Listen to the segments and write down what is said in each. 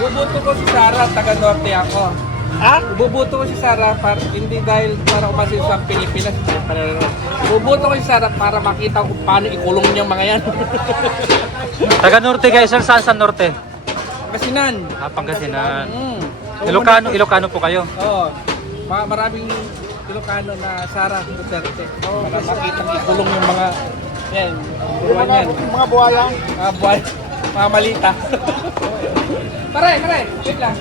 Bubuto ko si Sara, taga Norte ako. Ha? Bubuto ko si Sara para hindi dahil para umasin sa Pilipinas. Bubuto ko si Sara para makita kung paano ikulong niyang mga yan. Taga Norte kayo, sir. Saan sa Norte? Kasinan. Pangasinan. So, Ilocano po kayo? Oo. Maraming Ilocano na Sara Duterte. Para makita ikulong yung mga yan. Buruan yan. Mga buhaya. Mga buhay. Mga malita. Pare, wait lang.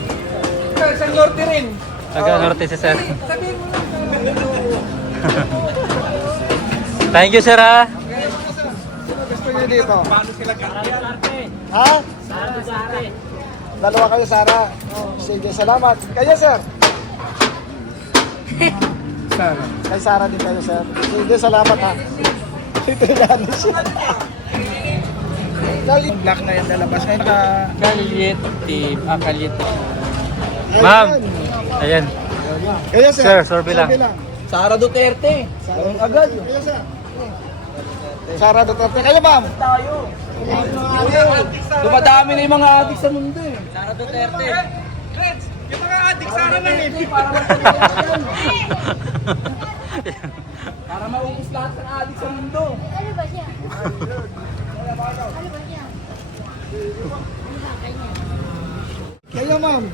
Sa Norte rin. Taga Norte si sir. Sabihin mo lang. Thank you, sir, ha. Sino gusto niyo dito? Paano sila kaya? Ha? Dalawa kayo, Sara. Sige, salamat. Kayo, sir. Sara. Kay Sara din kayo, sir. Sige, salamat ha. Ito yan siya. Black na yan lalabas ngayon ka. Kalyet. Ma'am. Ayan. Kayo, sir. Sir, survey lang. Sara Duterte. Sara agad. Kayo, sir. Sara Duterte. Kayo, ma'am. Dumadami na yung mga adik sa mundo eh. Sara Duterte. Reds, yung mga adik Sara na eh. Para maubos lahat ng adik sa mundo. Ano ba siya? Ano ba siya? Kayo, ma'am.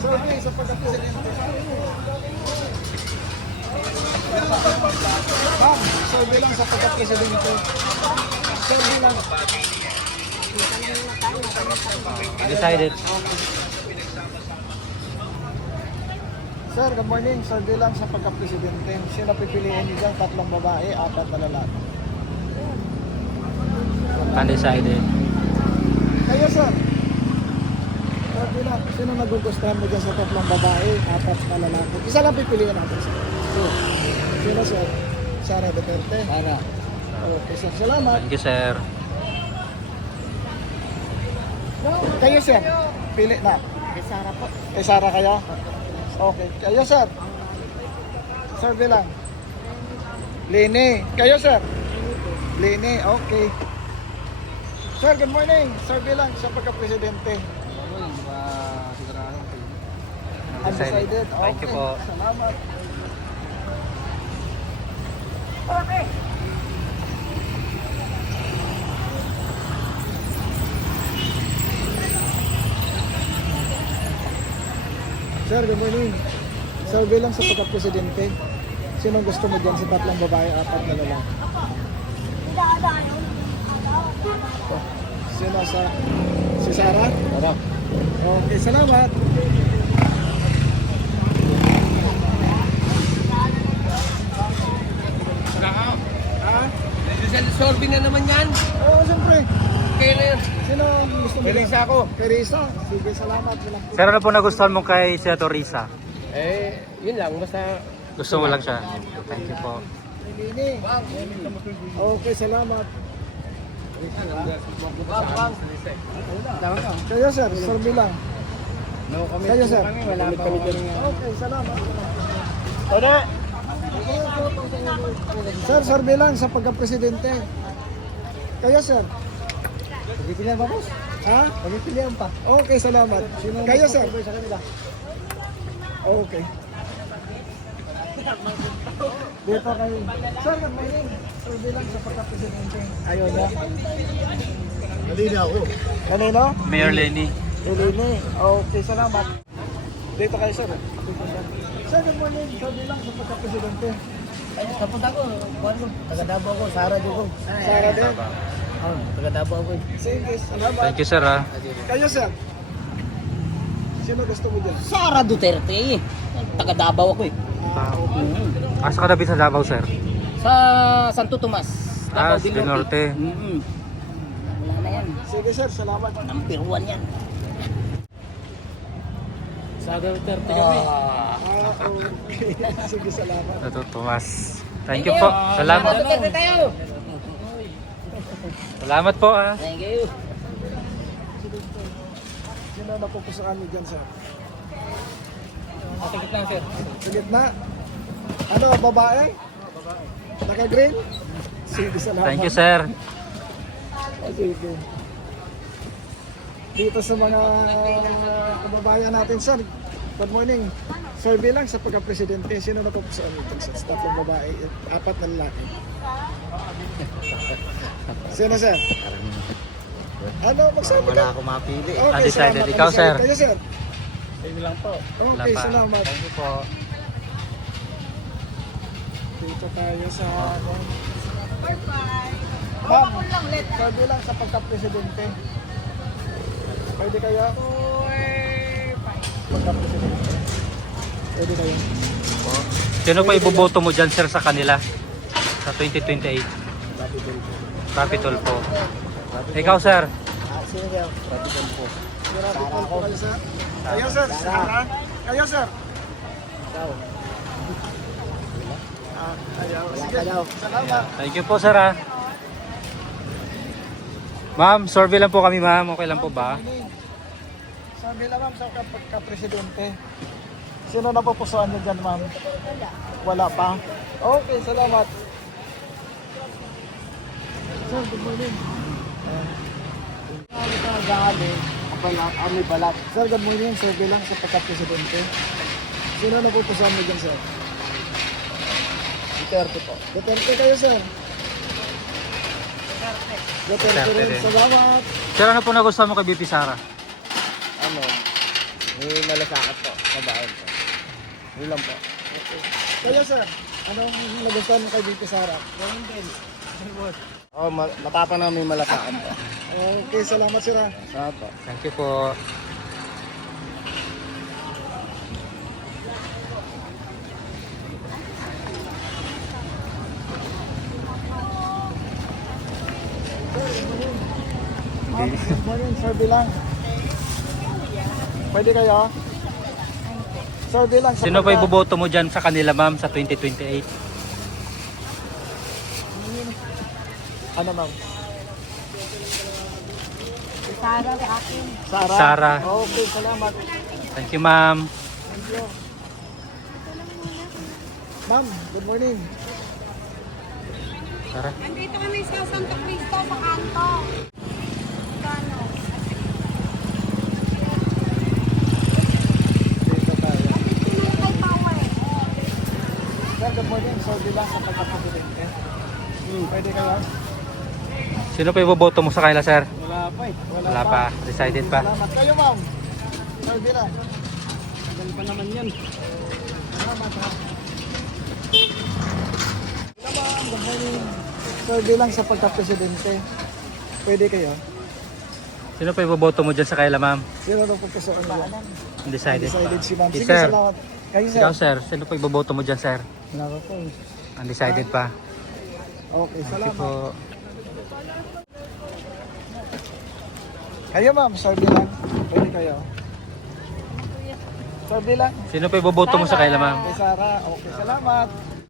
Survey sa pagka-presidente. Ma'am, survey lang sa pagka-presidente. Survey lang. Decided. Sir, good morning. Survey lang sa pagka-presidente. Sino pipiliin niyo dyan? 3 babae, 4 na lalaki. Undecided. Kayo, sir. Survey lang. Sino nagugustuhan mo dyan sa 3 babae, 4 na lalaki? Isa lang pipiliin natin, sir. Sino, sir? Sara Duterte. Sara. Okay, sir. Salamat. Thank you, sir. Kayo, sir. Pili na. Kay Sara po. Kay Sara kayo? Okay. Kayo, sir. Survey lang. Lini. Kayo, sir. Lini. Okay. Sir, good morning. Survey lang sa pagka-presidente. Undecided. Thank you Okay. po. Salamat. Sir, good morning. Survey lang sa pagka-presidente. Sino gusto mo dyan sa 3 babae, 4 na lalaki? Sino sa... Si Sara? Sara. Okay, salamat. Ha? Sorbing na naman yan. Oo, siyempre. Kaya na yan. Sino ang gusto mo? Kay Risa ako. Kay Risa. Sige, salamat. Sir, ano po nagustuhan mo kay Senator Risa? Yun lang. Basta Gusto mo lang siya. Thank you po. Lini. Okay, salamat. Kayo, sir. Survey lang. Kayo, sir. Okay, salamat. Sir, survey lang sa pagka-presidente. Kayo, sir. Pagpipilihan ba, boss? Ha? Pagpipilihan pa. Okay, salamat. Kayo, sir. Okay. Dito kayo. Sir, good morning. Survey lang sa pagka-presidente. Ayaw na. Kanina ako. Kanino? Mayor Lenny. Lini. Okay, salamat. Dito kayo, sir. Sir, good morning. Survey lang sa pagka-presidente. Ay, tapos ako, Juan, taga-Dabo ako, Sara Dugo. Sara din. Taga-Dabo ako. Sige, salamat. Thank you, sir, ha. Kayo, sir. Sino gusto mo dyan? Sara Duterte. Taga-Davao ako eh. Asa ka na sa Davao, sir? Sa Santo Tomas. Ah, Davao del sa Norte. Wala na yan. Sige, sir. Salamat. Number 1 yan. Sara Duterte kami. Okay. Sige, salamat. Ito, Tomas. Thank you po. Salamat. Duterte tayo. Salamat po, ha. Thank you. Sino napupusukan mo dyan, sir? Matikit lang, sir. Sa gitna. Ano, babae? Naka-green? Sige, salamat. Thank you, sir. Sige. dito sa mga kababayan natin, sir. Good morning. Survey lang sa pagka-presidente. Sino na po sa amin? Tatlong babae, 4 na lalaki. Sino, sir? Ano, magsabi ka? Wala ako mapili. Okay, Undecided. salamat. Ikaw, sir? Kayo, sir? Hindi lang po. Wala Okay, pa. salamat. Thank you po. Dito tayo sa... Ma'am, survey lang sa pagka-presidente. Pwede kayo? Pagka-presidente. Pwede kayo? Sino pa iboboto mo dyan, sir, sa kanila? Sa 2028? Capitol po. Ikaw, sir? Sino yan? Rapidol po. Grabe po kayo, sir. Kayo, sir? Sara? Kayo, sir? Ikaw. Ayaw. Sige. ka daw. Salamat. Thank you po, sir, ha? Ma'am, survey lang po kami, ma'am. Okay lang po ba? Sabi lang, ma'am, sa pagka-presidente. Sino na pupusuan niyo dyan, ma'am? Wala pa? Okay, salamat. Sir, good morning. Ano ka nag-aabi? May balat. Sir, good morning. Survey lang sa pagka-presidente. Sino na pupusuan niyo dyan, sir? Duterte po. Duterte kayo, sir. Duterte Duterte rin. rin. Salamat. Sir, ano po nagustuhan mo kay BP Sara? Ano? May malasakit po. Kabayan po. Yun lang po. Kayo, sir. Anong nagustuhan mo kay BP Sara? Oh, matapa na may malasakit po. Okay, salamat, sir. Salamat po. Thank you po. Ma'am, good morning. Survey lang. Pwede kayo? Survey lang. sa Sino pa pagka- iboboto mo dyan sa kanila, ma'am, sa 2028? Ano, ma'am? Sara sa akin. Sara? Sara. Okay, salamat. Thank you, ma'am. Thank you. Ma'am, good morning. Sara. Nandito kami sa Santo Cristo, sa kanto. Kano? Dito tayo. Nandito na yung kay Power. Sir, good morning. Survey lang sa pagka-presidente. Pwede kayo? Sino pa iboboto mo sa kanila, sir? Wala pa eh. Wala pa. Decided pa. Salamat. Kayo, ma'am. Survey lang. Tagal pa naman yan. Salamat, ha. Hello, ma'am. Good morning. Survey lang sa pagka-presidente. Pwede kayo? Sino pa iboboto mo dyan sa kanila, ma'am? Sino na pagkasuan niyo? Undecided pa. Decided si ma'am. Yes, Sige, sir. salamat. Kayo, sir. Ikaw, sir. Sino pa iboboto mo dyan, sir? Wala ko po. Undecided pa. Okay, Thank you salamat. po. Kayo, ma'am. Survey lang. Pwede kayo. Survey lang. Sino pa iboboto mo sa kanila, ma'am? Kay Sara. Okay, salamat.